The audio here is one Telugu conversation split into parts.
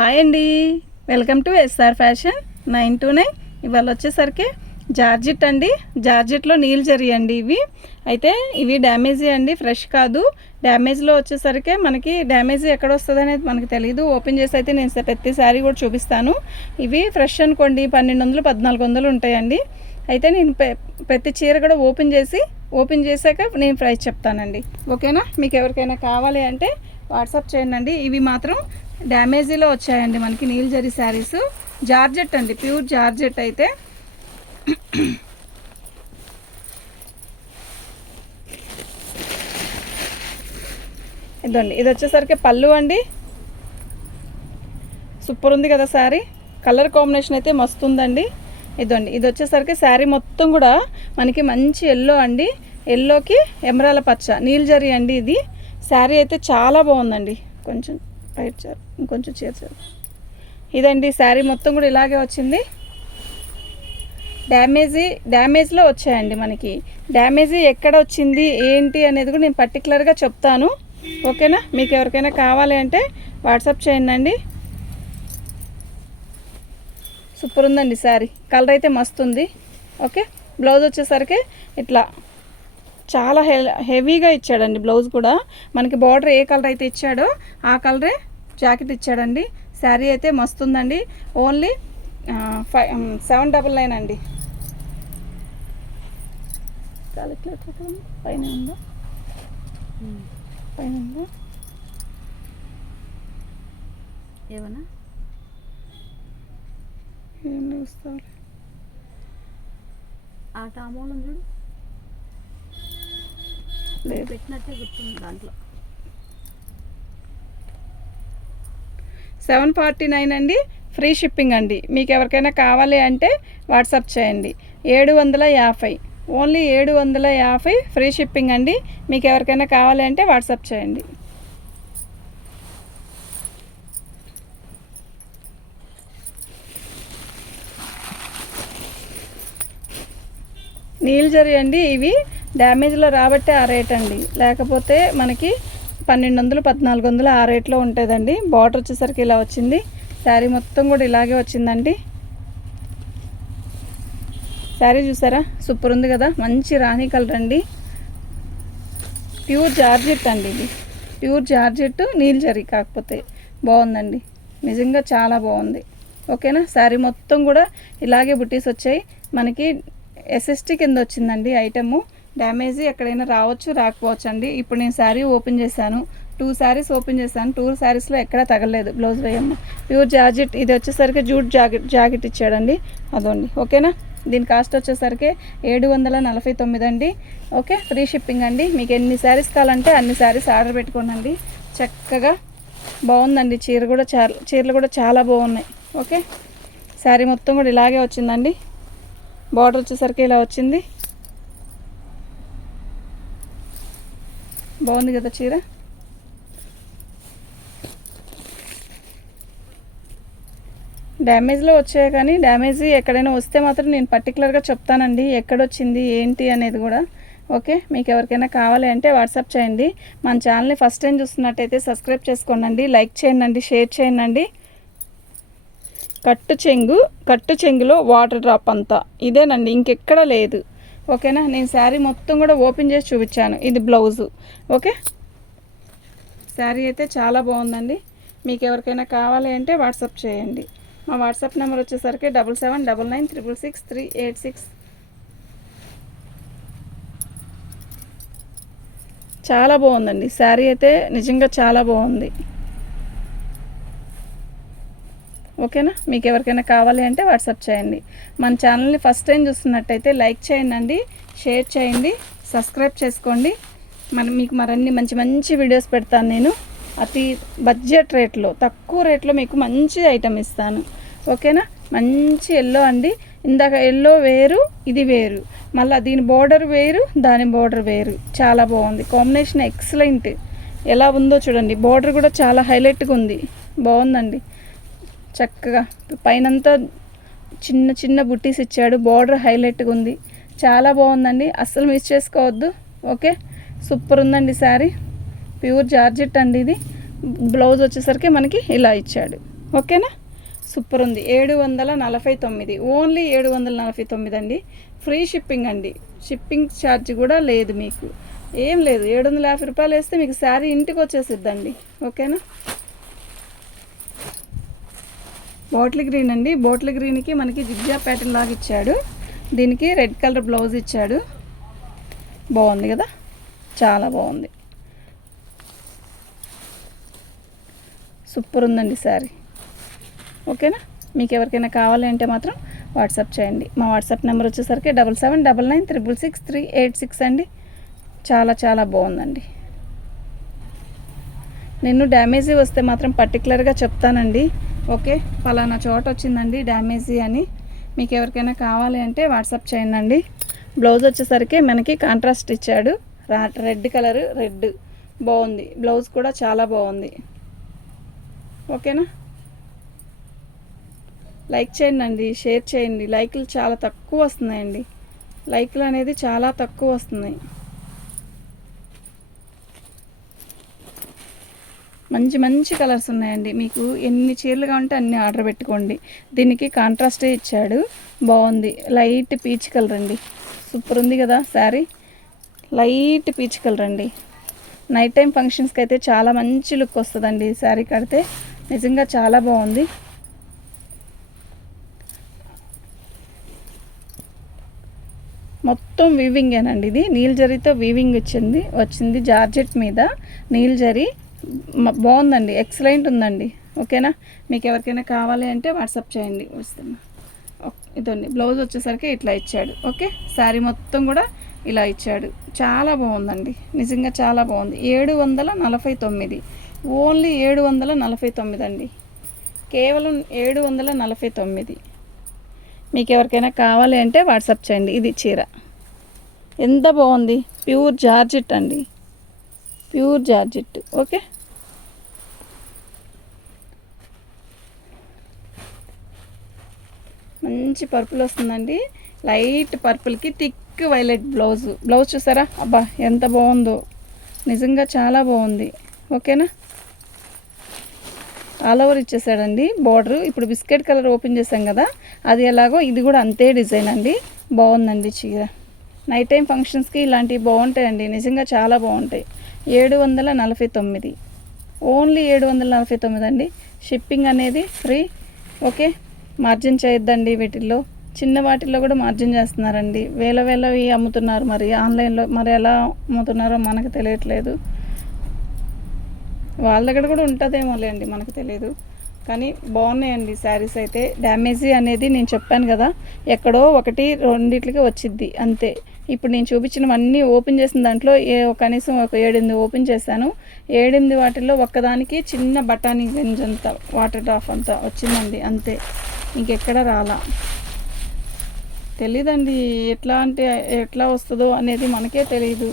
హాయ్ అండి, వెల్కమ్ టు ఎస్ఆర్ ఫ్యాషన్ 929. ఇవాళ వచ్చేసరికి జార్జెట్ అండి. జార్జెట్లో నీళ్ళు జరియండి. ఇవి డ్యామేజీ అండి, ఫ్రెష్ కాదు. డ్యామేజ్లో వచ్చేసరికి మనకి డ్యామేజీ ఎక్కడ వస్తుంది అనేది మనకు తెలియదు. ఓపెన్ చేసి అయితే నేను ప్రతి శారీ కూడా చూపిస్తాను. ఇవి ఫ్రెష్ అనుకోండి 1200 1400 ఉంటాయండి. అయితే నేను ప్రతి చీర కూడా ఓపెన్ చేశాక నేను ప్రైస్ చెప్తానండి. ఓకేనా? మీకు ఎవరికైనా కావాలి అంటే వాట్సాప్ చేయండి. ఇవి మాత్రం డ్యామేజీలో వచ్చాయండి మనకి నీల్ జరీ శారీస్. జార్జెట్ అండి, ప్యూర్ జార్జెట్. అయితే ఇదండి, ఇది వచ్చేసరికి పళ్ళు అండి. సూపర్ ఉంది కదా శారీ. కలర్ కాంబినేషన్ అయితే మస్తు ఉందండి. ఇదండి, ఇది వచ్చేసరికి శారీ మొత్తం కూడా మనకి మంచి ఎల్లో అండి. ఎల్లోకి ఎమరాల పచ్చ నీల్ జరీ అండి. ఇది శారీ అయితే చాలా బాగుందండి. కొంచెం రైట్ చారు, ఇంకొంచెం చేర్చారు. ఇదండి శారీ మొత్తం కూడా ఇలాగే వచ్చింది. డ్యామేజ్లో వచ్చాయండి మనకి. డ్యామేజీ ఎక్కడ వచ్చింది ఏంటి అనేది కూడా నేను పర్టికులర్గా చెప్తాను. ఓకేనా? మీకు ఎవరికైనా కావాలి అంటే వాట్సాప్ చేయండి. సూపర్ ఉందండి శారీ. కలర్ అయితే మస్తు ఉంది. ఓకే, బ్లౌజ్ వచ్చేసరికి ఇట్లా చాలా హెవీగా ఇచ్చాడండి. బ్లౌజ్ కూడా మనకి బార్డర్ ఏ కలర్ అయితే ఇచ్చాడో ఆ కలరే జాకెట్ ఇచ్చాడండి. శారీ అయితే మస్తు ఉందండి. ఓన్లీ 799 అండి. పైన ఉందా? పైన ఉందా ఏమన్నా ఏం చూస్తారు? ఆ టామోలం చూడు, లేదు పెట్టినట్టే గుర్తుంది. దాంట్లో 749 అండి. ఫ్రీ షిప్పింగ్ అండి. మీకు ఎవరికైనా కావాలి అంటే వాట్సాప్ చేయండి. 750, ఓన్లీ 750 ఫ్రీ షిప్పింగ్ అండి. మీకు ఎవరికైనా కావాలి అంటే వాట్సాప్ చేయండి. నీల్ జరీ అండి. ఇవి డ్యామేజ్లో రాబట్టే ఆ రేట్ అండి, లేకపోతే మనకి 1200 1400 ఆ రేట్లో ఉంటుందండి. బార్డర్ వచ్చేసరికి ఇలా వచ్చింది. శారీ మొత్తం కూడా ఇలాగే వచ్చిందండి. శారీ చూసారా? సూపర్ ఉంది కదా. మంచి రాణి కలర్ అండి. ప్యూర్ జార్జెట్ అండి. ఇది ప్యూర్ జార్జెట్ నీల్ జరీ, కాకపోతే బాగుందండి. నిజంగా చాలా బాగుంది. ఓకేనా? శారీ మొత్తం కూడా ఇలాగే బుట్టీస్ వచ్చాయి. మనకి ఎస్ఎస్టీ కింద వచ్చిందండి ఐటము. డ్యామేజీ ఎక్కడైనా రావచ్చు, రాకపోవచ్చు అండి. ఇప్పుడు నేను శారీ ఓపెన్ చేశాను, 2 శారీస్ ఓపెన్ చేశాను. 2 శారీస్లో ఎక్కడా తగలేదు. బ్లౌజ్ వేయమ్మ. Pure georgette. ఇది వచ్చేసరికి జూట్ జాకెట్ ఇచ్చాడండి. అదండి. ఓకేనా? దీని కాస్ట్ వచ్చేసరికి 749 అండి. ఓకే, ఫ్రీ షిప్పింగ్ అండి. మీకు ఎన్ని శారీస్ కావాలంటే అన్ని శారీస్ ఆర్డర్ పెట్టుకోనండి. చక్కగా బాగుందండి. చీరలు కూడా చాలా బాగున్నాయి. ఓకే, శారీ మొత్తం కూడా ఇలాగే వచ్చిందండి. బార్డర్ వచ్చేసరికి ఇలా వచ్చింది. బాగుంది కదా చీర. డ్యామేజ్లో వచ్చాయి, కానీ డ్యామేజీ ఎక్కడైనా వస్తే మాత్రం నేను పర్టికులర్గా చెప్తానండి ఎక్కడొచ్చింది ఏంటి అనేది కూడా. ఓకే, మీకు ఎవరికైనా కావాలి అంటే వాట్సాప్ చేయండి. మన ఛానల్ని ఫస్ట్ టైం చూస్తున్నట్టయితే సబ్స్క్రైబ్ చేసుకోండి, లైక్ చేయండి, షేర్ చేయండి. కట్టు చెంగులో వాటర్ డ్రాప్ అంతా ఇదేనండి, ఇంకెక్కడ లేదు. ఓకేనా? నేను శారీ మొత్తం కూడా ఓపెన్ చేసి చూపించాను. ఇది బ్లౌజు. ఓకే, శారీ అయితే చాలా బాగుందండి. మీకు ఎవరికైనా కావాలి అంటే వాట్సాప్ చేయండి. మా వాట్సాప్ నెంబర్ వచ్చేసరికి 7799666386. చాలా బాగుందండి శారీ అయితే, నిజంగా చాలా బాగుంది. ఓకేనా? మీకు ఎవరికైనా కావాలి అంటే వాట్సాప్ చేయండి. మన ఛానల్ని ఫస్ట్ టైం చూస్తున్నట్టయితే లైక్ చేయండి, షేర్ చేయండి, సబ్స్క్రైబ్ చేసుకోండి. మీకు మరిన్ని మంచి మంచి వీడియోస్ పెడతాను నేను. అతి బడ్జెట్ రేట్లో, తక్కువ రేట్లో మీకు మంచి ఐటమ్ ఇస్తాను. ఓకేనా? మంచి ఎల్లో అండి. ఇందాక ఎల్లో వేరు, ఇది వేరు. మళ్ళీ దీని బోర్డర్ వేరు, దాని బోర్డర్ వేరు. చాలా బాగుంది. Combination excellent. ఎలా ఉందో చూడండి. బోర్డర్ కూడా చాలా హైలైట్గా ఉంది. బాగుందండి. చక్కగా పైనంతా చిన్న చిన్న బుట్టీస్ ఇచ్చాడు. బార్డర్ హైలైట్గా ఉంది. చాలా బాగుందండి. అస్సలు మిస్ చేసుకోవద్దు. ఓకే, సూపర్ ఉందండి శారీ. ప్యూర్ జార్జెట్ అండి. ఇది బ్లౌజ్ వచ్చేసరికి మనకి ఇలా ఇచ్చాడు. ఓకేనా. సూపర్ ఉంది. 749, ఓన్లీ 749 అండి. ఫ్రీ షిప్పింగ్ అండి. షిప్పింగ్ ఛార్జ్ కూడా లేదు, మీకు ఏం లేదు. 750 రూపాయలు వేస్తే మీకు శారీ ఇంటికి వచ్చేసిద్దండి. ఓకేనా. బాటిల్ గ్రీన్ అండి. బాటిల్ గ్రీన్కి మనకి జిగ్జా ప్యాటర్న్ లాగా ఇచ్చాడు. దీనికి రెడ్ కలర్ బ్లౌజ్ ఇచ్చాడు. బాగుంది కదా, చాలా బాగుంది. సూపర్ ఉందండి శారీ. ఓకేనా. మీకు ఎవరికైనా కావాలి అంటే మాత్రం వాట్సాప్ చేయండి. మా వాట్సాప్ నెంబర్ వచ్చేసరికి 7799666386 అండి. చాలా చాలా బాగుందండి. నేను డ్యామేజీ వస్తే మాత్రం పర్టికులర్గా చెప్తానండి. ఓకే, పలానా చోట వచ్చిందండి డ్యామేజీ అని. మీకు ఎవరికైనా కావాలి అంటే వాట్సాప్ చేయండి. బ్లౌజ్ వచ్చేసరికి మనకి కాంట్రాస్ట్ ఇచ్చాడు. రెడ్ కలర్, రెడ్ బాగుంది. బ్లౌజ్ కూడా చాలా బాగుంది. ఓకేనా. లైక్ చేయండి, షేర్ చేయండి. లైక్లు చాలా తక్కువ వస్తున్నాయండి. లైక్లు అనేది చాలా తక్కువ వస్తున్నాయి. మంచి మంచి కలర్స్ ఉన్నాయండి. మీకు ఎన్ని చీరలు కావాలంటే అన్ని ఆర్డర్ పెట్టుకోండి. దీనికి కాంట్రాస్టే ఇచ్చాడు. బాగుంది. లైట్ పీచ్ కలర్ అండి. సూపర్ ఉంది కదా శారీ. లైట్ పీచ్ కలర్ అండి. నైట్ టైం ఫంక్షన్స్కి అయితే చాలా మంచి లుక్ వస్తుందండి ఈ శారీ కడితే. నిజంగా చాలా బాగుంది. మొత్తం వీవింగేనండి. ఇది నీల్ జరీతో వీవింగ్ వచ్చింది జార్జెట్ మీద నీల్ జరీ. బాగుందండి, ఎక్సలెంట్ ఉందండి. ఓకేనా. మీకు ఎవరికైనా కావాలి అంటే వాట్సాప్ చేయండి. వస్తున్నా. ఇదండి బ్లౌజ్ వచ్చేసరికి ఇట్లా ఇచ్చాడు. ఓకే, శారీ మొత్తం కూడా ఇలా ఇచ్చాడు. చాలా బాగుందండి, నిజంగా చాలా బాగుంది. 749, ఓన్లీ 749 అండి. కేవలం 749. మీకు ఎవరికైనా కావాలి అంటే వాట్సాప్ చేయండి. ఇది చీర ఎంత బాగుంది. ప్యూర్ జార్జెట్ అండి, ప్యూర్ జార్జెట్. ఓకే, మంచి పర్పుల్ వస్తుందండి. లైట్ పర్పుల్కి థిక్ వైలెట్ బ్లౌజ్ చూసారా. అబ్బా ఎంత బాగుందో, నిజంగా చాలా బాగుంది. ఓకేనా. ఆల్ ఓవర్ ఇచ్చేసాడండి బోర్డర్. ఇప్పుడు బిస్కెట్ కలర్ ఓపెన్ చేసాం కదా, అది ఎలాగో ఇది కూడా అంతే డిజైన్ అండి. బాగుందండి చీర. నైట్ టైం ఫంక్షన్స్కి ఇలాంటివి బాగుంటాయండి, నిజంగా చాలా బాగుంటాయి. 749, ఓన్లీ 749 అండి. షిప్పింగ్ అనేది ఫ్రీ. ఓకే, మార్జిన్ చేయొద్దండి. వీటిల్లో చిన్న వాటిల్లో కూడా మార్జిన్ చేస్తున్నారండి. వేలవి అమ్ముతున్నారు. మరి ఆన్లైన్లో మరి ఎలా అమ్ముతున్నారో మనకు తెలియట్లేదు. వాళ్ళ దగ్గర కూడా ఉంటుందేమోలే అండి, మనకు తెలియదు. కానీ బాగున్నాయండి శారీస్ అయితే. డ్యామేజీ అనేది నేను చెప్పాను కదా, ఎక్కడో ఒకటి రెండిట్లకి వచ్చిద్ది అంతే. ఇప్పుడు నేను చూపించినవన్నీ ఓపెన్ చేసిన దాంట్లో కనీసం ఒక 7-8 ఓపెన్ చేశాను. 7-8 వాటిల్లో ఒక్కదానికి చిన్న బఠానీ గంజంతా వాటర్ డ్రాప్ అంతా వచ్చిందండి అంతే. ఇంకెక్కడ రాలా. తెలీదండి ఎట్లా వస్తుందో అనేది మనకే తెలియదు.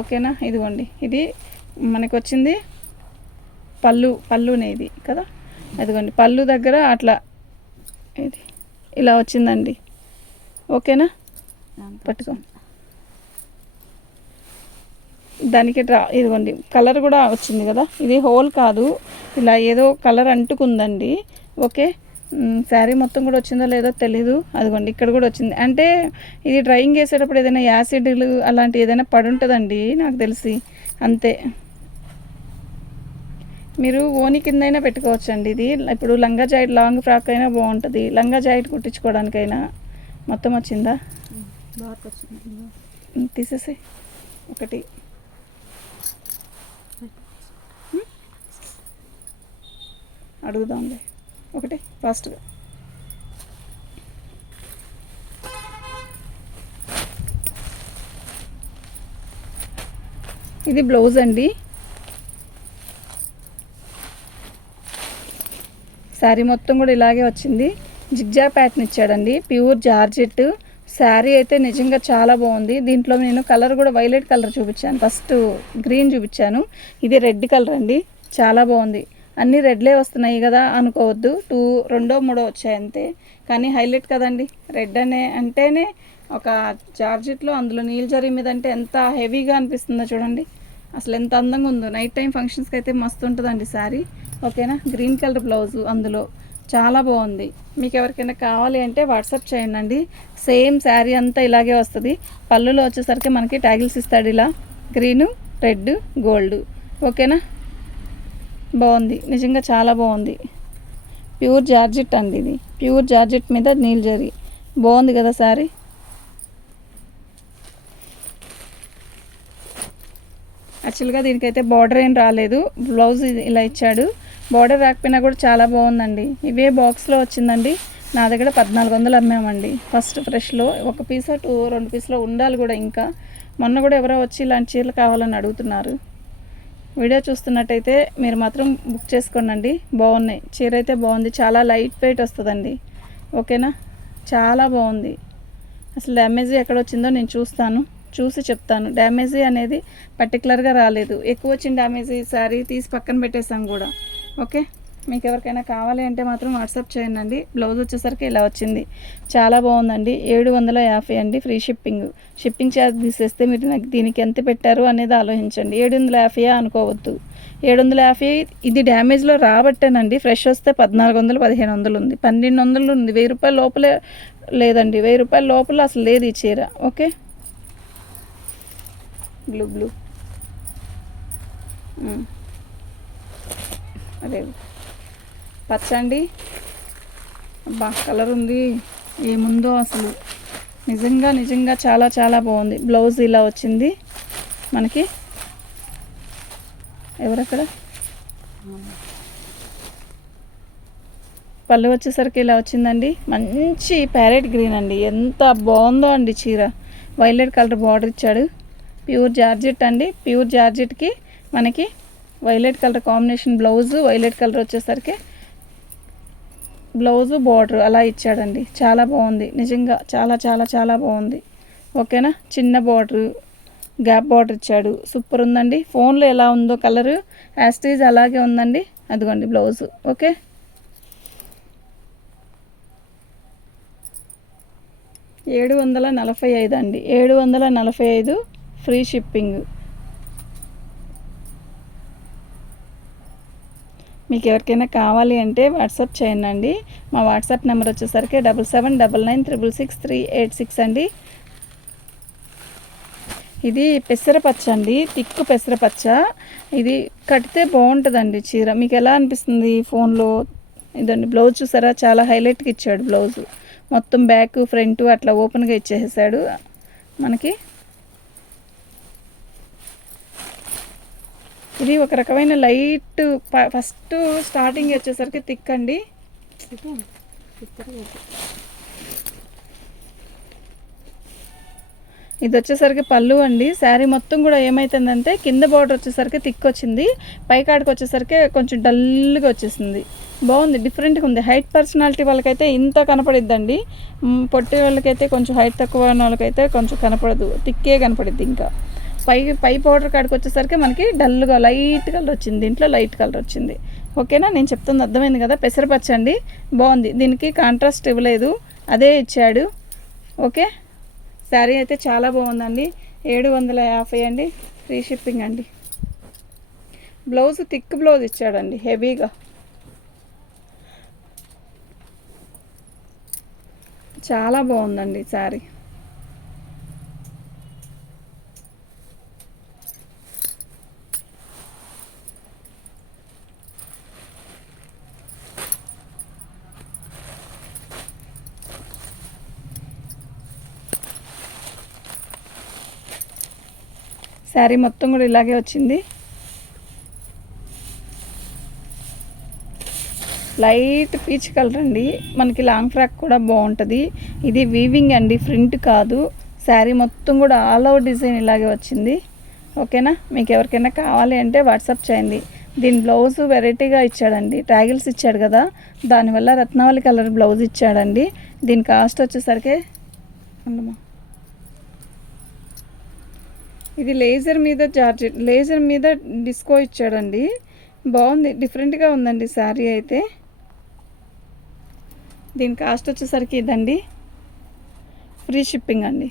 ఓకేనా. ఇదిగోండి, ఇది మనకు వచ్చింది పళ్ళునేది కదా. అదిగోండి పళ్ళు దగ్గర అట్లా ఇది ఇలా వచ్చిందండి. ఓకేనా. పట్టుకో. దానికి ఇదిగోండి కలర్ కూడా వచ్చింది కదా. ఇది హోల్ కాదు, ఇలా ఏదో కలర్ అంటుకుందండి. ఓకే, శారీ మొత్తం కూడా వచ్చిందో లేదో తెలీదు. అదిగోండి ఇక్కడ కూడా వచ్చింది. అంటే ఇది డ్రైయింగ్ చేసేటప్పుడు ఏదైనా యాసిడ్లు అలాంటి ఏదైనా పడి ఉంటుందండి నాకు తెలిసి, అంతే. మీరు ఓని కిందైనా పెట్టుకోవచ్చండి. ఇది ఇప్పుడు లంగా జాకెట్ లాంగ్ ఫ్రాక్ అయినా బాగుంటుంది. లంగా జాకెట్ కుట్టించుకోవడానికైనా. మొత్తం వచ్చిందా, తీసేసి ఒకటి అడుగుదాంలే. ఒకటి ఫాస్ట్గా. ఇది బ్లౌజ్ అండి. శారీ మొత్తం కూడా ఇలాగే వచ్చింది. జిగ్జా ప్యాటర్న్ ఇచ్చాడండి. ప్యూర్ జార్జెట్ శారీ అయితే నిజంగా చాలా బాగుంది. దీంట్లో నేను కలర్ కూడా వైలెట్ కలర్ చూపించాను, ఫస్ట్ గ్రీన్ చూపించాను. ఇది రెడ్ కలర్ అండి, చాలా బాగుంది. అన్నీ రెడ్లే వస్తున్నాయి కదా అనుకోవద్దు, 2-3 వచ్చాయి అంతే. కానీ హైలైట్ కదండి రెడ్ అంటేనే. ఒక జార్జెట్లో అందులో నీల్ జరీ మీద అంటే ఎంత హెవీగా అనిపిస్తుందో చూడండి. అసలు ఎంత అందంగా ఉందో. నైట్ టైం ఫంక్షన్స్కి అయితే మస్తు ఉంటుందండి శారీ. ఓకేనా. గ్రీన్ కలర్ బ్లౌజు అందులో చాలా బాగుంది. మీకు ఎవరికైనా కావాలి అంటే వాట్సాప్ చేయండి. సేమ్ శారీ అంతా ఇలాగే వస్తుంది. పళ్ళులో వచ్చేసరికి మనకి ట్యాగిల్స్ ఇస్తాడు ఇలా, గ్రీను, రెడ్, గోల్డ్. ఓకేనా, బాగుంది, నిజంగా చాలా బాగుంది. ప్యూర్ జార్జెట్ అండి, ఇది ప్యూర్ జార్జెట్ మీద నీల్ జరీ. బాగుంది కదా శారీ. యాక్చువల్గా దీనికైతే బార్డర్ ఏం రాలేదు, బ్లౌజ్ ఇలా ఇచ్చాడు. బార్డర్ రాకపోయినా కూడా చాలా బాగుందండి. ఇవే బాక్స్లో వచ్చిందండి. నా దగ్గర 1400 అమ్మామండి ఫస్ట్ ఫ్రెష్లో. ఒక పీస్ 2 పీస్లో ఉండాలి కూడా. ఇంకా మొన్న కూడా ఎవరో వచ్చి ఇలాంటి చీరలు కావాలని అడుగుతున్నారు. వీడియో చూస్తున్నట్టయితే మీరు మాత్రం బుక్ చేసుకోండి. బాగున్నాయి, చీర అయితే బాగుంది, చాలా లైట్ వెయిట్ వస్తుందండి. ఓకేనా, చాలా బాగుంది. అసలు డ్యామేజీ ఎక్కడ వచ్చిందో నేను చూసి చెప్తాను. డ్యామేజీ అనేది పర్టికులర్గా రాలేదు, ఎక్కువ వచ్చిన డ్యామేజీ శారీ తీసి పక్కన పెట్టేసాం కూడా. ఓకే, మీకు ఎవరికైనా కావాలి అంటే మాత్రం వాట్సాప్ చేయండి. బ్లౌజ్ వచ్చేసరికి ఇలా వచ్చింది, చాలా బాగుందండి. 750 అండి, ఫ్రీ షిప్పింగ్. షిప్పింగ్ ఛార్జ్ తీసేస్తే మీరు నాకు దీనికి ఎంత పెట్టారు అనేది ఆలోచించండి. 750 అనుకోవద్దు, 750. ఇది డ్యామేజ్లో రాబట్టేనండి. ఫ్రెష్ వస్తే 1400, 1500 ఉంది, 1200 ఉంది. 1000 రూపాయల లోపలే లేదండి, 1000 రూపాయల లోపల అసలు లేదు ఈ చీర. ఓకే, బ్లూ అదే పచ్చండి. అబ్బా కలర్ ఉంది, ఏముందో అసలు. నిజంగా చాలా చాలా బాగుంది. బ్లౌజ్ ఇలా వచ్చింది మనకి. ఎవరక్కడ? పళ్ళు వచ్చేసరికి ఇలా వచ్చిందండి. మంచి ప్యారెట్ గ్రీన్ అండి, ఎంత బాగుందో అండి చీర. వైలెట్ కలర్ బార్డర్ ఇచ్చాడు. ప్యూర్ జార్జెట్ అండి. ప్యూర్ జార్జెట్కి మనకి violet colour combination blouse. Violet colour వచ్చేసరికి బ్లౌజు బార్డర్ అలా ఇచ్చాడండి. చాలా బాగుంది, నిజంగా చాలా చాలా చాలా బాగుంది. ఓకేనా, చిన్న బార్డర్, గ్యాప్ బార్డర్ ఇచ్చాడు. సూపర్ ఉందండి. ఫోన్లో ఎలా ఉందో కలరు యాస్టీజ్ అలాగే ఉందండి. అదిగోండి బ్లౌజు. ఓకే, $745 అండి, 745 ఫ్రీ షిప్పింగ్. మీకు ఎవరికైనా కావాలి అంటే వాట్సాప్ చేయండి. మా వాట్సాప్ నెంబర్ వచ్చేసరికి 7799666386 అండి. ఇది పెసరపచ్చ అండి, తిక్కు పెసరపచ్చ. ఇది కడితే బాగుంటుందండి చీర. మీకు ఎలా అనిపిస్తుంది ఫోన్లో? ఇదండి బ్లౌజ్ చూసారా, చాలా హైలైట్గా ఇచ్చాడు బ్లౌజు. మొత్తం బ్యాక్ ఫ్రంట్ అట్లా ఓపెన్గా ఇచ్చేసాడు మనకి. ఇది ఒక రకమైన లైట్, ఫస్ట్ స్టార్టింగ్ వచ్చేసరికి థిక్ అండి. ఇది వచ్చేసరికి పళ్ళు అండి. శారీ మొత్తం కూడా ఏమవుతుందంటే కింద బార్డర్ వచ్చేసరికి థిక్ వచ్చింది, పైకాడికి వచ్చేసరికి కొంచెం డల్గా వచ్చేసింది. బాగుంది, డిఫరెంట్గా ఉంది. హైట్ పర్సనాలిటీ వాళ్ళకైతే ఇంత కనపడిద్దండి. పొట్టి వాళ్ళకైతే కొంచెం హైట్ తక్కువ ఉన్న వాళ్ళకైతే కొంచెం కనపడదు, థిక్కే కనపడిద్ది. ఇంకా పై పౌడర్ కాడికి వచ్చేసరికి మనకి డల్గా లైట్ కలర్ వచ్చింది, దీంట్లో లైట్ కలర్ వచ్చింది. ఓకేనా, నేను చెప్తుంది అర్థమైంది కదా. పెసరపచ్చ అండి, బాగుంది. దీనికి కాంట్రాస్ట్ ఇవ్వలేదు, అదే ఇచ్చాడు. ఓకే, శారీ అయితే చాలా బాగుందండి. 750 అండి, ఫ్రీ షిప్పింగ్ అండి. బ్లౌజ్ థిక్ బ్లౌజ్ ఇచ్చాడండి, హెవీగా. చాలా బాగుందండి శారీ. శారీ మొత్తం కూడా ఇలాగే వచ్చింది. లైట్ పీచ్ కలర్ అండి, మనకి లాంగ్ ఫ్రాక్ కూడా బాగుంటుంది. ఇది వీవింగ్ అండి, ప్రింట్ కాదు. శారీ మొత్తం కూడా ఆల్ ఓవర్ డిజైన్ ఇలాగే వచ్చింది. ఓకేనా, మీకు ఎవరికైనా కావాలి అంటే వాట్సాప్ చేయండి. దీని బ్లౌజ్ వెరైటీగా ఇచ్చాడండి, ట్యాగిల్స్ ఇచ్చాడు కదా, దానివల్ల రత్నావళి కలర్ బ్లౌజ్ ఇచ్చాడండి. దీని కాస్ట్ వచ్చేసరికి ఇది లేజర్ మీద జార్జెట్, లేజర్ మీద డిస్కో ఇచ్చాడండి. బాగుంది, డిఫరెంట్గా ఉందండి శారీ అయితే. దీని కాస్ట్ వచ్చేసరికి ఇదండి, ఫ్రీ షిప్పింగ్ అండి.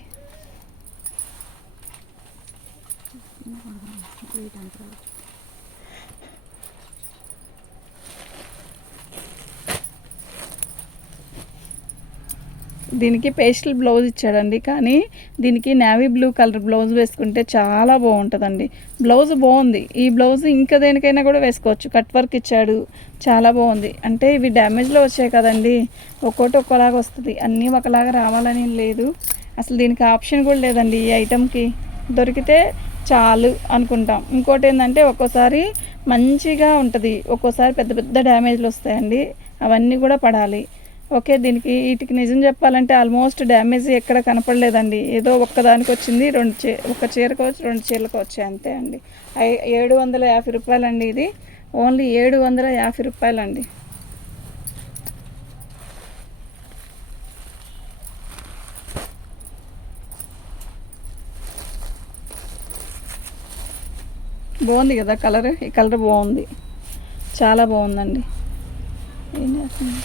దీనికి పేస్టల్ బ్లౌజ్ ఇచ్చాడండి, కానీ దీనికి నేవీ బ్లూ కలర్ బ్లౌజ్ వేసుకుంటే చాలా బాగుంటుందండి. బ్లౌజ్ బాగుంది. ఈ బ్లౌజ్ ఇంకా దేనికైనా కూడా వేసుకోవచ్చు. కట్ వర్క్ ఇచ్చాడు, చాలా బాగుంది. అంటే ఇవి డ్యామేజ్లో వచ్చాయి కదండి, ఒక్కోటి ఒక్కోలాగా వస్తుంది, అన్నీ ఒకలాగా రావాలని లేదు. అసలు దీనికి ఆప్షన్ కూడా లేదండి. ఈ ఐటెంకి దొరికితే చాలు అనుకుంటాం. ఇంకోటి ఏంటంటే ఒక్కోసారి మంచిగా ఉంటుంది, ఒక్కోసారి పెద్ద పెద్ద డ్యామేజ్లు వస్తాయండి, అవన్నీ కూడా పడాలి. ఓకే, దీనికి వీటికి నిజం చెప్పాలంటే ఆల్మోస్ట్ డ్యామేజ్ ఎక్కడ కనపడలేదండి. ఏదో ఒక్కదానికి వచ్చింది, ఒక చీరకు వచ్చి 2 చీరలకు వచ్చాయి అంతే అండి. 750 రూపాయలండి ఇది, ఓన్లీ 750 రూపాయలండి. బాగుంది కదా కలర్, ఈ కలర్ బాగుంది, చాలా బాగుందండి. ఏం చేస్తుంది,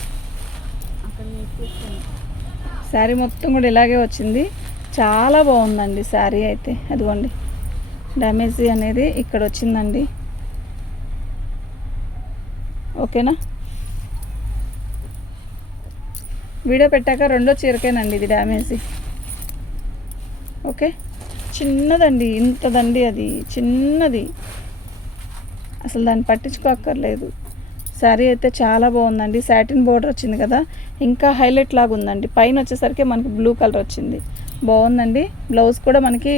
శారీ మొత్తం కూడా ఇలాగే వచ్చింది, చాలా బాగుందండి శారీ అయితే. అదిగోండి డ్యామేజ్ అనేది ఇక్కడ వచ్చిందండి. ఓకేనా, వీడియో పెట్టాక రెండో చీరకేనండి ఇది డ్యామేజ్. ఓకే, చిన్నదండి, ఇంతదండి, అది చిన్నది, అసలు దాన్ని పట్టించుకోక్కర్లేదు. శారీ అయితే చాలా బాగుందండి. సాటిన్ బోర్డర్ వచ్చింది కదా, ఇంకా హైలైట్ లాగా ఉందండి. పైన వచ్చేసరికి మనకి బ్లూ కలర్ వచ్చింది, బాగుందండి. బ్లౌజ్ కూడా మనకి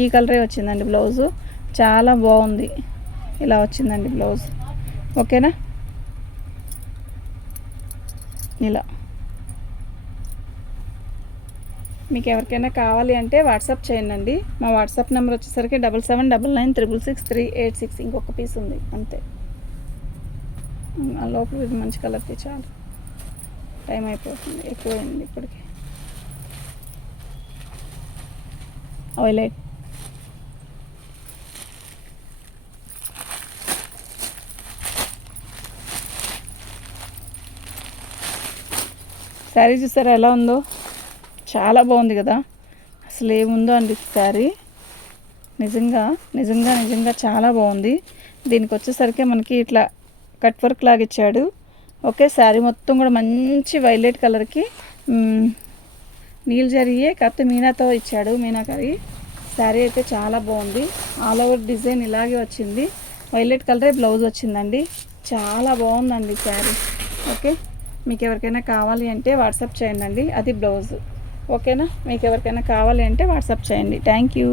ఈ కలరే వచ్చిందండి. బ్లౌజు చాలా బాగుంది, ఇలా వచ్చిందండి బ్లౌజ్. ఓకేనా, ఇలా మీకు ఎవరికైనా కావాలి అంటే వాట్సాప్ చేయండి. మా వాట్సాప్ నెంబర్ వచ్చేసరికి 7799666386. ఇంకొక పీస్ ఉంది అంతే. ఆ లోపల ఇది మంచి కలర్కి చాలు, టైం అయిపోతుంది, ఎక్కువైంది ఇప్పటికి. ఆయిలైట్ శారీ చూసారా ఎలా ఉందో, చాలా బాగుంది కదా. అసలు ఏముందో అండి శారీ, నిజంగా నిజంగా నిజంగా చాలా బాగుంది. దీనికి వచ్చేసరికి మనకి ఇట్లా కట్ వర్క్ లాగా ఇచ్చాడు. ఓకే, శారీ మొత్తం కూడా మంచి వైలెట్ కలర్కి నీల్ జరిగే కాకపోతే మీనాతో ఇచ్చాడు, మీనాకరి. శారీ అయితే చాలా బాగుంది, ఆల్ ఓవర్ డిజైన్ ఇలాగే వచ్చింది, వైలెట్ కలరే బ్లౌజ్ వచ్చిందండి, చాలా బాగుందండి శారీ. ఓకే, మీకు ఎవరికైనా కావాలి అంటే వాట్సాప్ చేయండి, అది బ్లౌజ్. ఓకేనా, మీకు ఎవరికైనా కావాలి అంటే వాట్సాప్ చేయండి. Thank you.